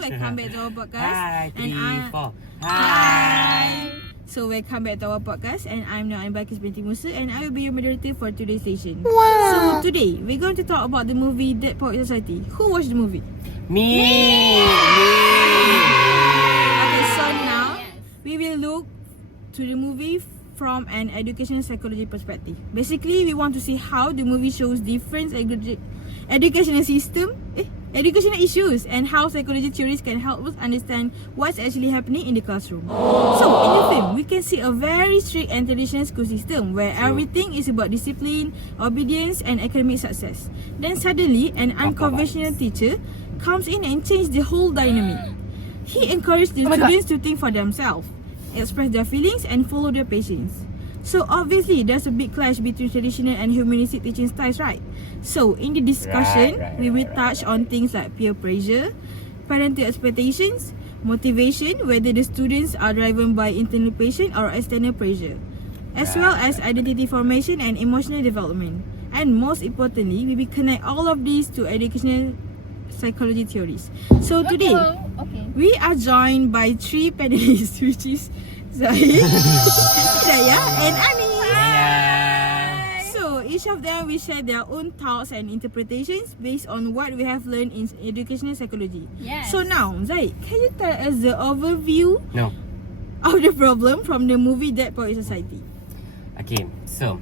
welcome back to our podcast. Hi, 3, 4. Hi. So welcome back to our podcast, and I'm BALQIS binti MUSA, and I will be your moderator for today's session. So today we're going to talk about the movie Dead Poets Society. Who watched the movie? Me. Okay, so now we will look to the movie from an educational psychology perspective. Basically, we want to see how the movie shows different educational issues and how psychology theories can help us understand what's actually happening in the classroom. So, in the film, we can see a very strict and traditional school system where everything is about discipline, obedience and academic success. Then suddenly, an unconventional teacher comes in and changes the whole dynamic. He encouraged the students to think for themselves, express their feelings and follow their passions. So obviously, there's a big clash between traditional and humanistic teaching styles, right? So in the discussion, we will touch on things like peer pressure, parental expectations, motivation, whether the students are driven by internal passion or external pressure, as well as identity formation and emotional development. And most importantly, we will connect all of these to educational psychology theories. So today, we are joined by 3 panelists, which is ZAID, NURHIDAYAH and AINI. So each of them will share their own thoughts and interpretations based on what we have learned in educational psychology. So now, ZAID, can you tell us the overview of the problem from the movie Dead Poets Society? Okay, so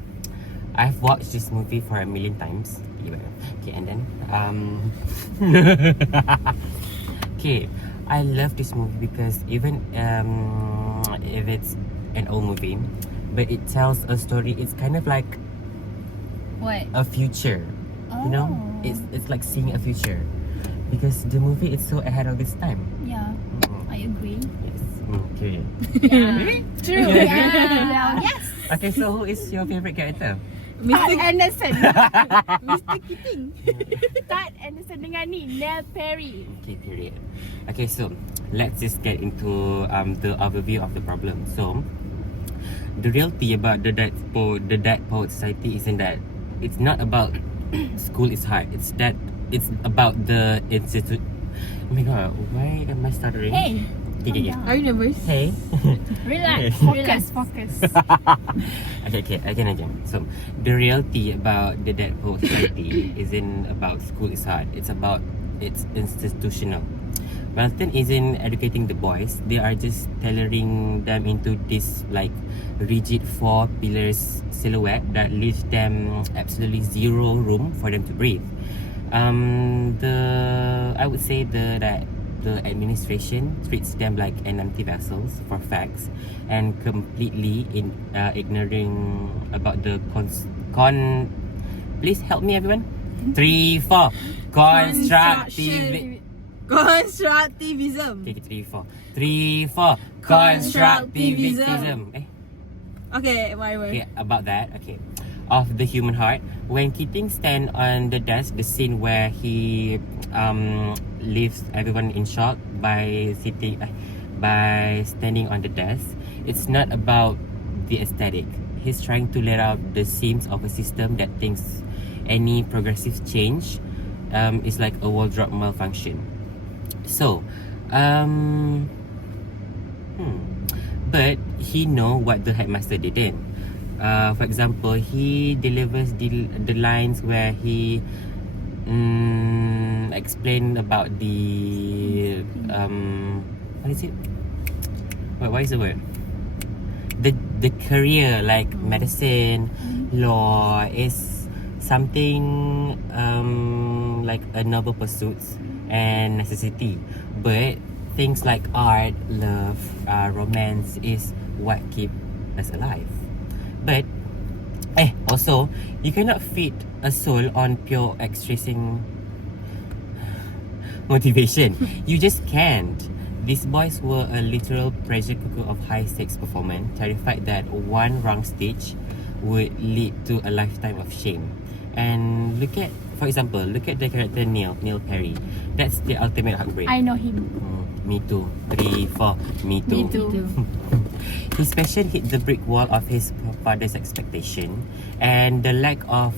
I've watched this movie for 1,000,000 times. Okay, and then okay, I love this movie because even if it's an old movie, but it tells a story. It's kind of like a future. You know, it's like seeing a future because the movie is so ahead of its time. Yeah, I agree. Yes. Okay. Yeah. True. Yeah. Yes. Okay, so who is your favorite character? Mr. Anderson. Mr. Keating. Tad Anderson dengan ni Nell Perry. Okay, period. Okay, so let's just get into the overview of the problem. So the reality about the Dead Poet Society isn't that it's not about school is hard. It's about the institute. Oh my god, why am I stuttering? Hey. Okay. Are you nervous? Hey. Relax. Focus. Okay, again. So the reality about the Dead Poet Society isn't about school is hard. It's institutional. Walton isn't educating the boys. They are just tailoring them into this like rigid 4 pillars silhouette that leaves them absolutely zero room for them to breathe. I would say that the administration treats them like an empty vessels for facts and completely ignoring about the please help me everyone. 3, 4 Constructivism. Okay, 3, 4 Constructivism. Okay, whatever. Okay, about that. Okay, of the human heart. When Keating stand on the desk, the scene where he leaves everyone in shock by standing on the desk, it's not about the aesthetic. He's trying to let out the seams of a system that thinks any progressive change is like a wardrobe malfunction. So, but he know what the headmaster didn't. For example, he delivers the lines where he explain about the what is it? What is the word? The career like medicine, law is something like a noble pursuit and necessity, but things like art, love, romance is what keep us alive. But also you cannot feed a soul on pure extracing motivation. You just can't. These boys were a literal pressure cooker of high stakes performance, terrified that one wrong stage would lead to a lifetime of shame. And for example, look at the character Neil Perry. That's the ultimate heartbreak. I know him. Me too. 3, 4. Me too. Me too. His passion hit the brick wall of his father's expectation, and the lack of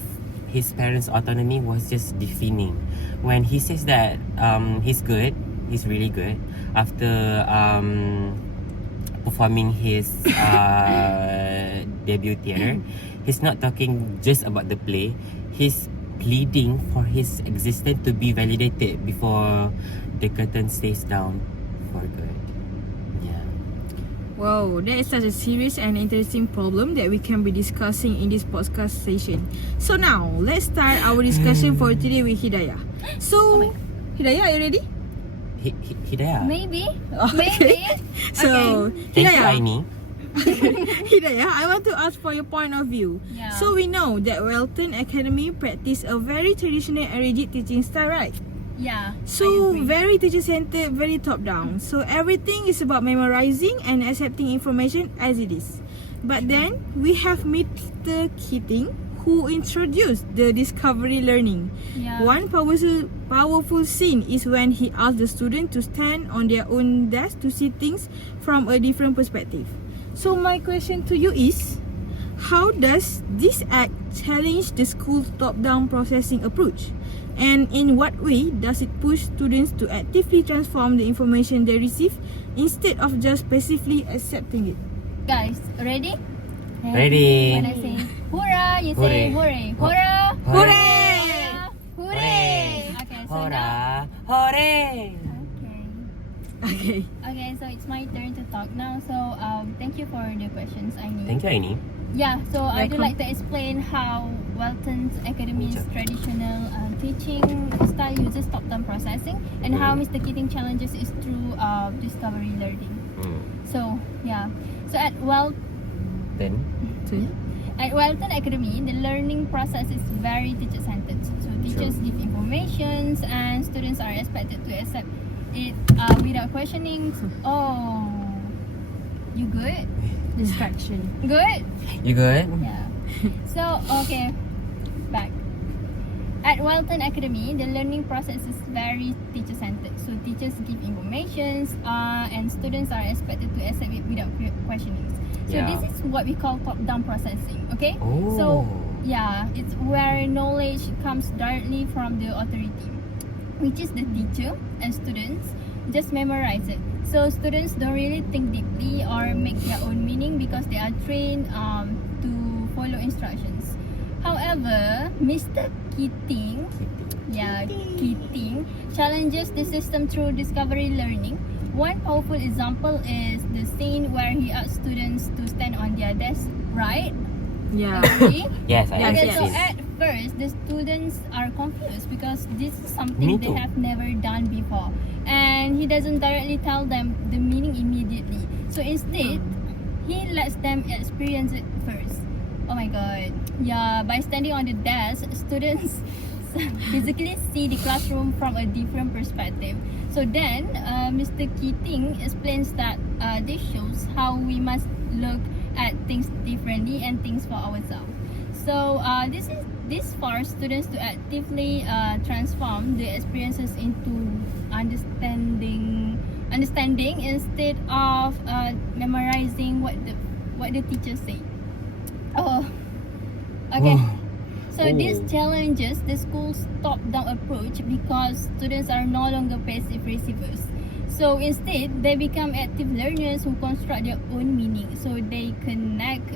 his parents' autonomy was just deafening. When he says that he's good, He's really good. After performing his debut theatre, he's not talking just about the play. He's pleading for his existence to be validated before the curtain stays down for good. Yeah. Wow, that is such a serious and interesting problem that we can be discussing in this podcast session. So now, let's start our discussion for today with Hidayah. So, Hidayah, are you ready? Hidayah. Maybe. Okay. So, Thank you, Hidayah, AINI. Hidayah, I want to ask for your point of view. Yeah. So we know that Welton Academy practice a very traditional and rigid teaching style, right? Yeah. So I agree. very teacher-centered, very top-down. So everything is about memorizing and accepting information as it is. But then we have Mr. Keating, who introduced the discovery learning. Yeah. One powerful scene is when he asked the student to stand on their own desk to see things from a different perspective. So my question to you is, how does this act challenge the school's top-down processing approach? And in what way does it push students to actively transform the information they receive instead of just passively accepting it? Guys, ready? Ready. When I say hurrah, you say hooray. Ho- Hurrah! Hooray! Hooray! Okay, so now. Hora! Hooray! Okay. Okay, so it's my turn to talk now. So, thank you for the questions, AINI. Thank you, AINI. Yeah, so I would Welcome. like to explain how Welton's Academy's traditional teaching style uses top-down processing and how Mr. Keating challenges is through discovery learning. So, yeah. So at Welton Academy, the learning process is very teacher-centered. So teachers give informations and students are expected to accept it without questioning. Oh, you good? Distraction. Good? You good? Yeah. So, okay. Back. At Welton Academy, the learning process is very teacher-centered. So teachers give informations and students are expected to accept it without questioning. So Yeah. this is what we call top-down processing, okay? Oh. So, yeah, it's where knowledge comes directly from the authority, which is the teacher, and students just memorize it. So students don't really think deeply or make their own meaning because they are trained to follow instructions. However, Mr. Keating, Keating challenges the system through discovery learning. One powerful example is the scene where he asks students to stand on their desk, right? Yeah. Agree? Yes, I Okay, yes, so yes. at first, the students are confused because this is Me something they too. have never done before. And he doesn't directly tell them the meaning immediately. So instead, he lets them experience it first. Oh my god. Yeah, by standing on the desk, students physically see the classroom from a different perspective. So then, Mr. Keating explains that this shows how we must look at things differently and things for ourselves. So this for students to actively transform the experiences into understanding instead of memorizing what the teacher say. Oh, okay. So this challenges the school's top-down approach because students are no longer passive receivers. So instead, they become active learners who construct their own meaning. So they connect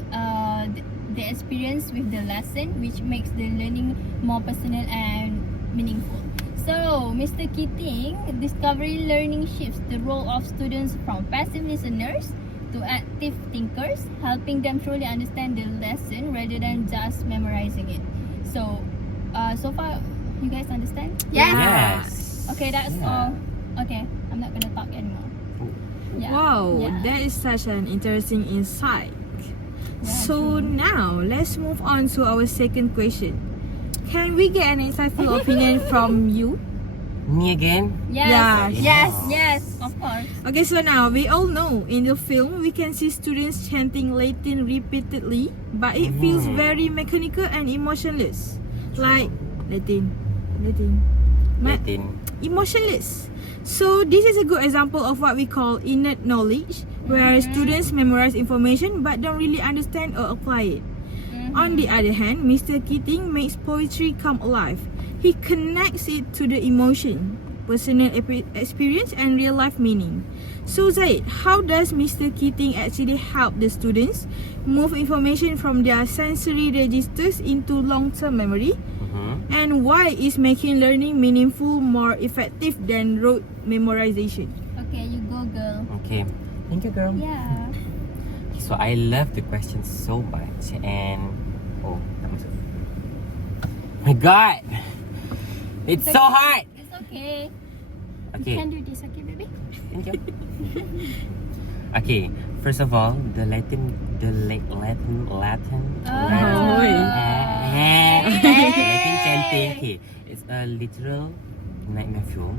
the experience with the lesson, which makes the learning more personal and meaningful. So, Mr. Keating, discovery learning shifts the role of students from passive listeners to active thinkers, helping them truly understand the lesson rather than just memorizing it. So, so far, you guys understand? Yes. Okay, that's Yeah. all. Okay, I'm not gonna talk anymore. Yeah. Wow, Yeah. that is such an interesting insight. Yeah, So now, let's move on to our second question. Can we get an insightful opinion from you? Me again? Yeah. Yes, of course. Okay, so now we all know in the film we can see students chanting Latin repeatedly, but it feels very mechanical and emotionless. Like Latin. Emotionless. So this is a good example of what we call innate knowledge, where students memorize information but don't really understand or apply it. On the other hand, Mr. Keating makes poetry come alive. He connects it to the emotion. personal experience and real life meaning. So Zaid, how does Mr. Keating actually help the students move information from their sensory registers into long-term memory? And why is making learning meaningful more effective than rote memorization? Okay, you go, girl. Okay, thank you, girl. Yeah. So I love the question so much, and my God, it's so hard. It's okay. You Okay, can do this, okay, baby? thank you. Okay, first of all, the Latin Latin chanting. Okay, it's a literal nightmare fuel.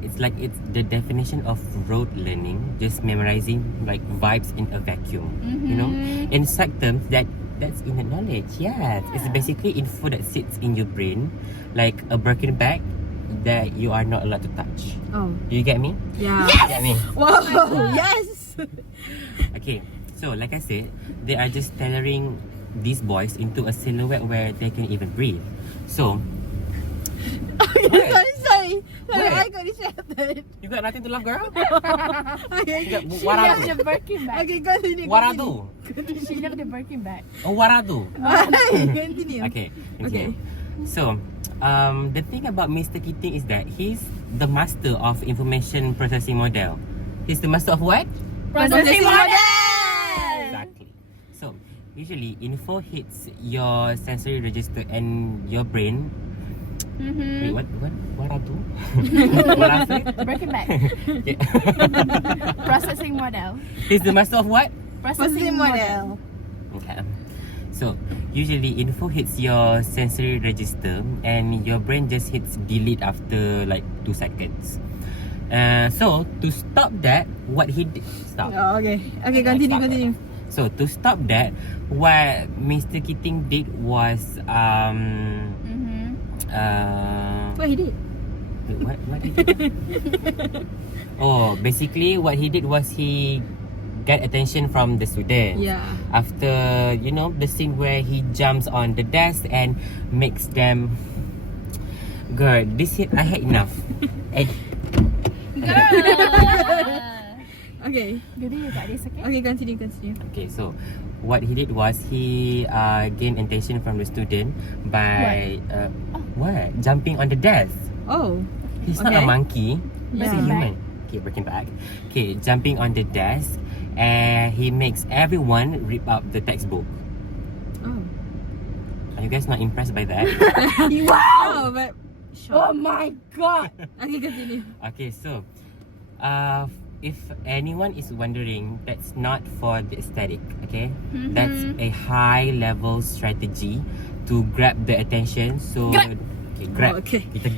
It's like it's the definition of rote learning, just memorizing like vibes in a vacuum. You know, in exact terms, that's innate knowledge. Yeah, it's basically info that sits in your brain, like a Birkin bag that you are not allowed to touch. Oh, Do you get me? yeah. You get me? Wow, yes. Okay, so like I said, they are just tailoring these boys into a silhouette where they can even breathe. So, Sorry, What? I got distracted. you got nothing to laugh, girl? Okay, You got She what loves ado? the Birkin bag. okay, continue. Waradu? She loves the Birkin bag. Oh, waradu? Continue. Okay, Okay. So, the thing about Mr. Keating is that he's the master of information processing model. He's the master of what? Processing model! Exactly. So, usually info hits your sensory register and your brain. Wait, what waradu? What I say? Birkin bag. Okay. Processing model. He's the master of what? Processing model. Okay. So, usually info hits your sensory register and your brain just hits delete after like 2 seconds. So, to stop that, what he did... Stop. Oh, okay. Okay, continue, Stop. continue. So, to stop that, what Mr. Keating did was... What he did? wait, what did he do? Oh, basically what he did was he get attention from the students. Yeah. After, you know, the scene where he jumps on the desk and makes them... Girl, this hit, I had enough. And Okay. Baby, you got this, okay? Okay, continue, continue. okay, so what he did was he gained attention from the student by what? Jumping on the desk. Oh. He's not a Okay. monkey. He's a Breaking human. Okay, breaking back. Okay, jumping on the desk, and he makes everyone rip up the textbook. Oh. Are you guys not impressed by that? Wow. But Oh my god! okay, continue. Okay, so if anyone is wondering, that's not for the aesthetic, okay? That's a high level strategy to grab the attention. So Grab. okay, grab. Oh, okay. Kita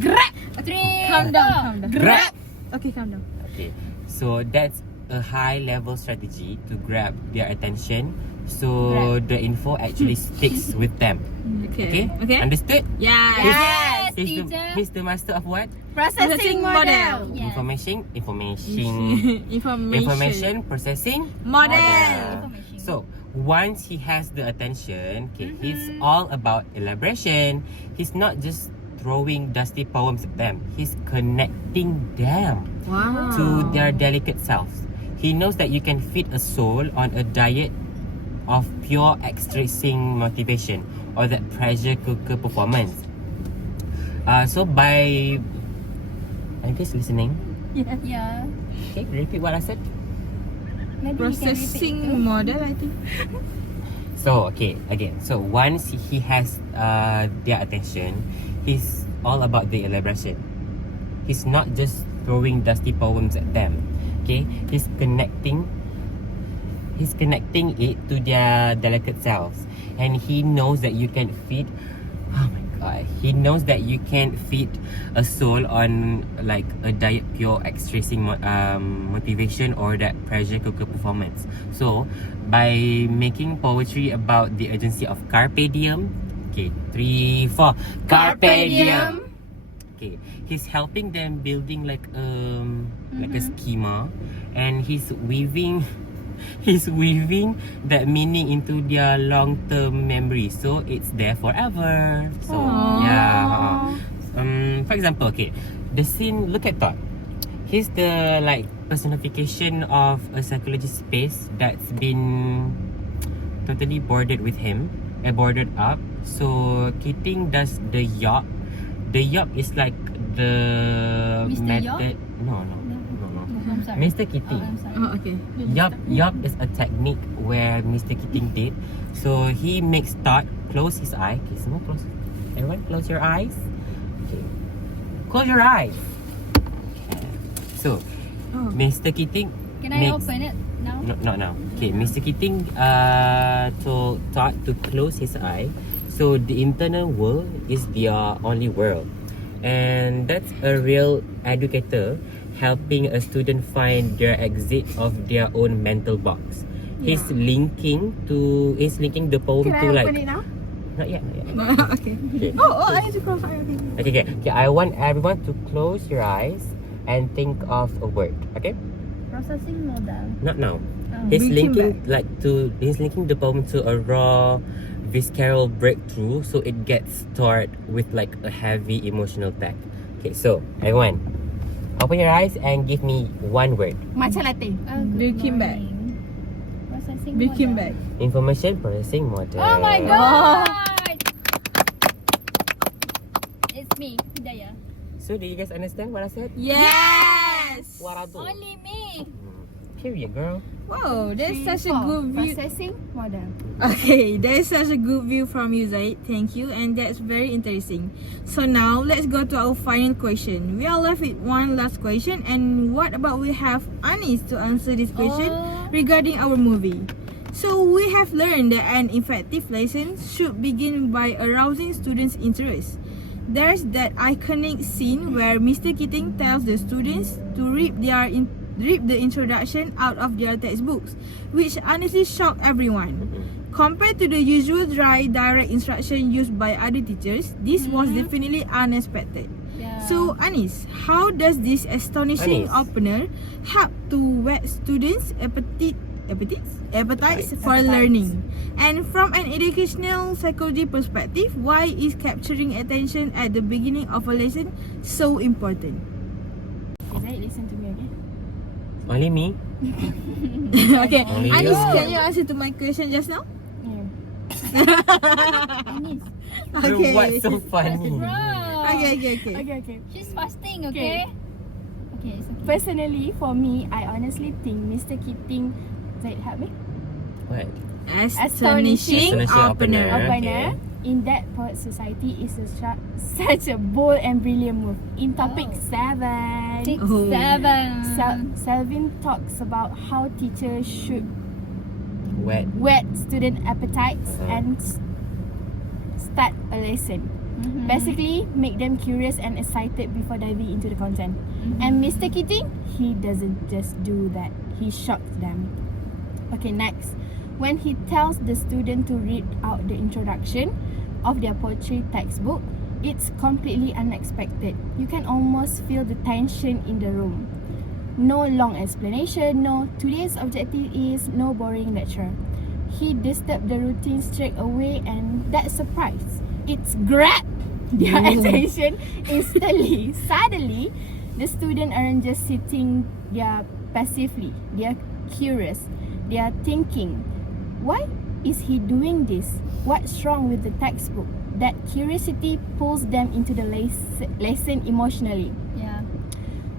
Grab! 3, Calm down, calm down. grab. Okay, calm down. Okay, so that's a high level strategy to grab their attention. So the info actually sticks with them. Okay? Okay. Understood? Yeah. Yes, He's teacher. He's the master of what? Processing model. Yes. Information Information processing model. Information. So once he has the attention, okay, he's all about elaboration. He's not just throwing dusty poems at them. He's connecting them Wow. to their delicate selves. He knows that you can feed a soul on a diet of pure extracting motivation or that pressure cooker performance. So by... Are you guys listening? Yeah. Okay, repeat what I said. Maybe Processing you can repeat model, I think. So, okay, again. So, once he has their attention, he's all about the elaboration. He's not just throwing dusty poems at them. Okay? He's connecting it to their delicate selves. And he knows that you can feed... Oh my god. He knows that you can't feed a soul on like a diet pure extracting motivation or that pressure cooker performance. So, by making poetry about the urgency of carpe diem, okay, 3, 4, carpe diem. Okay, he's helping them building like a schema, and he's weaving that meaning into their long-term memory, so it's there forever. So yeah. For example, okay, the scene, look at that. He's the like personification of a psychology space that's been totally boarded with him, boarded up. So Keating does the yop. The yop is like the Mr. method. No. I'm sorry. Mr. Keating. I'm sorry. Oh, okay. Yup is a technique where Mr. Keating did. So he makes thought, close his eye. Okay, semua close. Everyone close your eyes. Okay. Close your eyes. Okay. So, Oh. Mr. Keating Can I open it now? No, not now. Okay, Mr. Keating told thought to close his eye. So the internal world is their only world. And that's a real educator helping a student find their exit of their own mental box. He's linking the poem Can to I like open it now? not yet. Okay. Okay. Oh, I need to close my eyes. Okay. I want everyone to close your eyes and think of a word. Okay? Processing model. Not now. Oh. He's Breaking linking the poem to a raw visceral breakthrough, so it gets stored with like a heavy emotional tag. Okay, so everyone, open your eyes and give me one word. Matcha latte. Good Breaking back. morning. Processing Breaking model. back. Information processing model. Oh my god! It's me, Hidayah. So do you guys understand what I said? Yes. What I do? Only me. Period, girl. Wow, that's such a good view. Processing model. Okay, that is such a good view from you, Zaid. Thank you, and that's very interesting. So now let's go to our final question. We are left with one last question, and what about we have Anis to answer this question regarding our movie? So we have learned that an effective lesson should begin by arousing students' interest. There's that iconic scene where Mr. Keating tells the students to read the introduction out of their textbooks, which honestly shocked everyone. Compared to the usual dry, direct instruction used by other teachers, this was definitely unexpected. Yeah. So, Anis, how does this astonishing Anis. opener help to whet students' appetites for learning? And from an educational psychology perspective, why is capturing attention at the beginning of a lesson so important? Zaid, listen to me, okay? Only me? Okay, Only Anis, you. can you answer to my question just now? Yeah. Anis. Okay. What's so funny? Bro. Okay. She's fasting, okay? Okay, it's okay. Personally, for me, I honestly think Mr. Keating, Zaid, help me? What? Astonishing opener. Opener in that poet society is such a bold and brilliant move. In topic 7, 6, Oh. 7. Selvin talks about how teachers should Wet. whet student appetites and start a lesson. Basically, make them curious and excited before diving into the content. And Mr. Keating, he doesn't just do that. He shocks them. Okay, next. When he tells the student to read out the introduction of their poetry textbook, it's completely unexpected. You can almost feel the tension in the room. No long explanation, no today's objective is, no boring lecture. He disturbed the routine straight away, and that surprise, it's grabbed their attention instantly. Suddenly, the students aren't just sitting there passively. They are curious. They are thinking, why is he doing this? What's wrong with the textbook? That curiosity pulls them into the lesson emotionally. Yeah.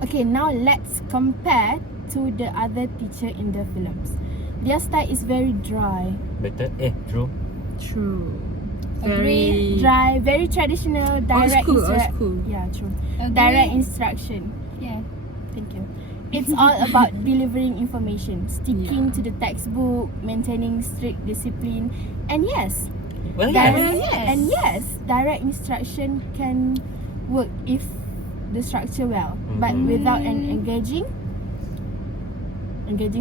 Okay, now let's compare to the other teacher in the films. Their style is very dry. Betul? True. True. Agree. Dry, very traditional, direct Old school. Yeah, true. Agree. Direct instruction. Yeah. Thank you. It's all about delivering information, sticking Yeah. to the textbook, maintaining strict discipline, and yes, Well, Yes. direct instruction can work if the structure well, but Mhm. without an engaging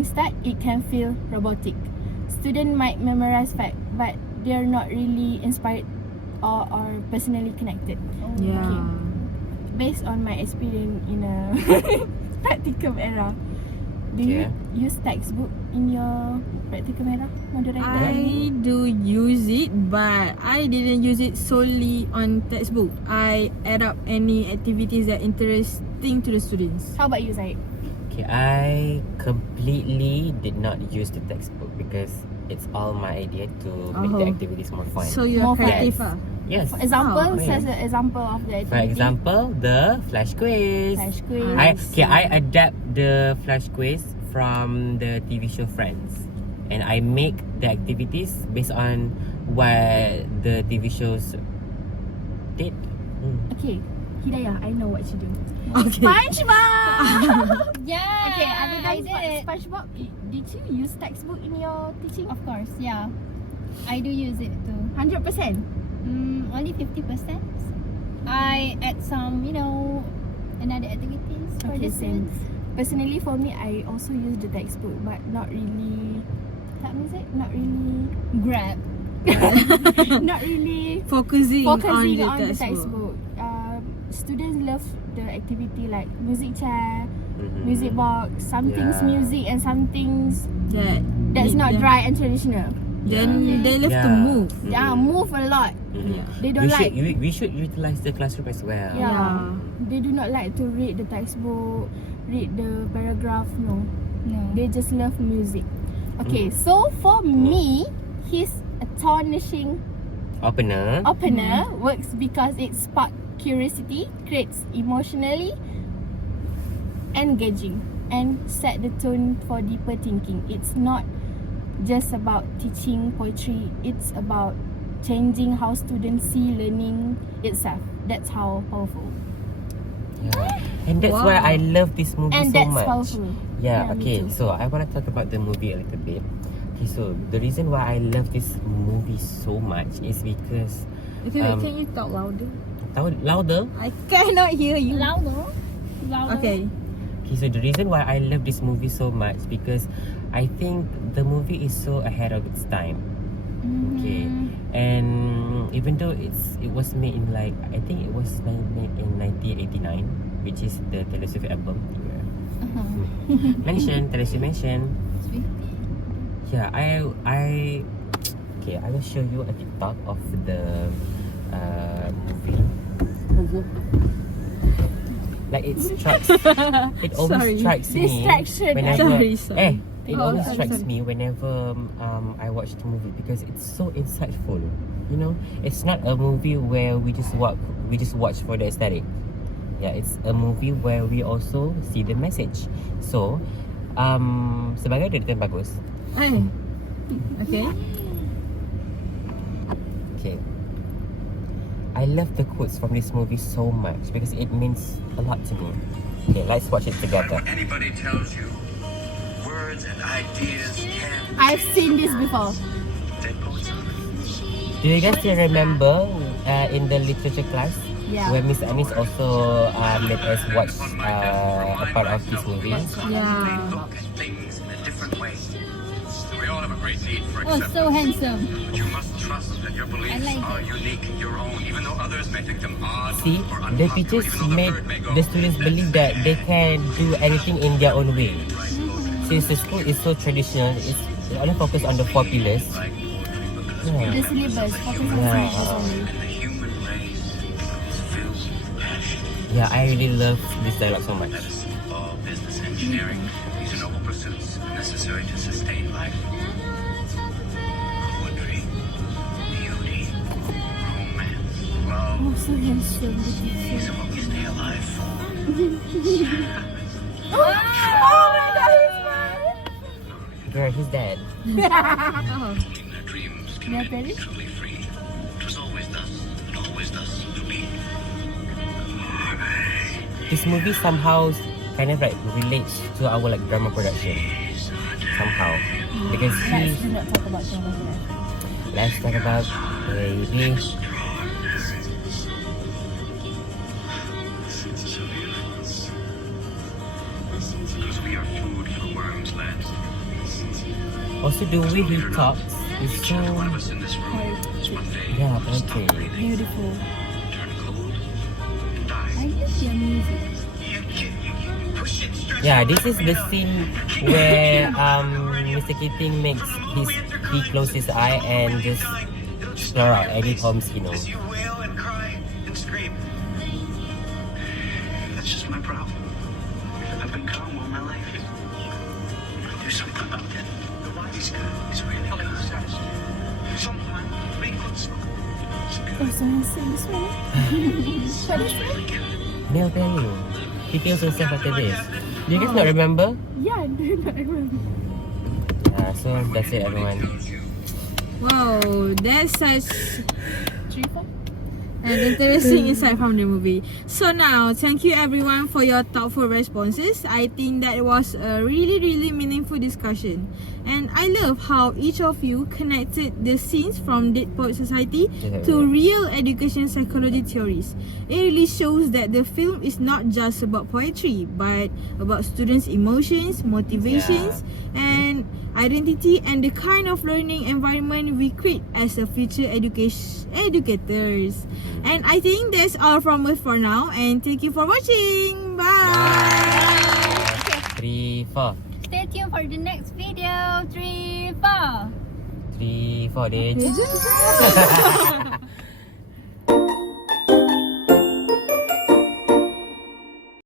start, it can feel robotic. Student might memorize fact, but they're not really inspired or personally connected. Yeah. Based on my experience in a practicum era, do you use textbook in your practicum era, moderator? I do use it, but I didn't use it solely on textbook. I add up any activities that interest thing to the students? How about you, Zaid? Okay, I completely did not use the textbook because it's all my idea to make the Oh. activities more fun. So you're More creative, fun. Yes. For example, Oh, okay. says an example of the activity. For example, the flash quiz. Flash quiz. I adapt the flash quiz from the TV show Friends, and I make the activities based on what the TV shows did. Okay, Hidayah, I know what you do. Okay. SpongeBob! Yeah. Okay, other I than did. SpongeBob, did you use textbook in your teaching? Of course, yeah. I do use it too. 100%? Only 50%. I add some, another activities for Okay, the same. students. Personally, for me, I also use the textbook, but not really. Tak music? Not really. Grab. Not really Focusing focusing on the on the textbook. textbook. Students love the activity like music chair, Mhm. music box, some things Yeah. music and some things that's need not them. dry and traditional. Then Yeah. they love to Yeah. move. Move a lot. Mhm. Yeah. They don't like. We should utilize the classroom as well. Yeah. They do not like to read the textbook, read the paragraph. No, No. they just love music. Okay, so for me, his astonishing Opener. opener works because it sparks curiosity, creates emotionally engaging, and set the tone for deeper thinking. It's not just about teaching poetry, it's about changing how students see learning itself. That's how powerful. Yeah. And that's why I love this movie And so that's much. powerful. Yeah, Yeah, me okay. too. So I want to talk about the movie a little bit. Okay, so the reason why I love this movie so much is because Okay, Um, can you talk louder? louder. I cannot hear you. Louder. Okay. Okay, so the reason why I love this movie so much because I think the movie is so ahead of its time. Okay, and even though it was made in I think it was made in 1989, which is the Taylor Swift album. Taylor Swift mention. Yeah, okay, I will show you a TikTok of the movie. Like it strikes, it always Sorry. strikes me Distraction. whenever. Sorry. It Oh, always sorry, strikes sorry. me whenever I watch the movie because it's so insightful. You know, it's not a movie where we just watch for the aesthetic. Yeah, it's a movie where we also see the message. So, sebagai director yang bagus. Okay. Okay. I love the quotes from this movie so much because it means a lot to me. Okay, let's watch it together. When anybody tells you words and ideas can I've seen this before. dead poets. Do you guys still remember in the literature class Yeah. where Miss Anis also made us watch a part of this movie? Yeah. Look at things in a different way. We all have a great need for Oh, acceptance. so handsome. But you must trust that your beliefs I like are it. unique, your own, even though others may think them odd See, or the unpopular, teachers even though the made herd may go. the students believe that they can do anything in their own way. Since the school is so traditional, it's only focused on the 4 pillars. Like poetry, because Yeah. The syllabus, focus on Yeah. syllabus only. and the human race is filled with passion. Yeah, I really love this dialogue so much. Medicine, law, business, engineering, these are noble pursuits necessary to sustain life. Poetry, beauty, romance, love, Oh, so handsome. these are what we stay alive for. Oh my god, he's mine. Girl, he's dead. Only in their dreams can we Natalie? be truly free. It was always thus, and always thus will be. This movie somehow kind of relates to our drama production somehow because Let's do not talk about drama here. let's talk about baby. Because we are food for worms, lads. Also the way he talks is Each so and every one of us in this room one day yeah, stop okay. breathing, Beautiful. turn cold, and die. I love your music. You push it, stretch Yeah, it, this is the scene where Mr. Keating he closes his eye and just explore out any poems he knows. as you wail and cry and scream. That's It's just my problem. I've been calm all my life. Do something about it. The why he's good. He's really good. Sometimes we could Oh, someone said this one. What is that? Neil Perry. He feels so sad after this. Do you guys not remember? Yeah, I remember. So that's it, everyone. Wow, that's such 3, 4. an interesting insight from the movie. So now, thank you everyone for your thoughtful responses. I think that was a really meaningful discussion. And I love how each of you connected the scenes from Dead Poet Society to real education psychology theories. It really shows that the film is not just about poetry, but about students' emotions, motivations, and identity, and the kind of learning environment we create as a future educators. And I think that's all from us for now, and thank you for watching. Bye. 3, 4. Stay tuned for the next video. 3, 4. 3, 4 dia je.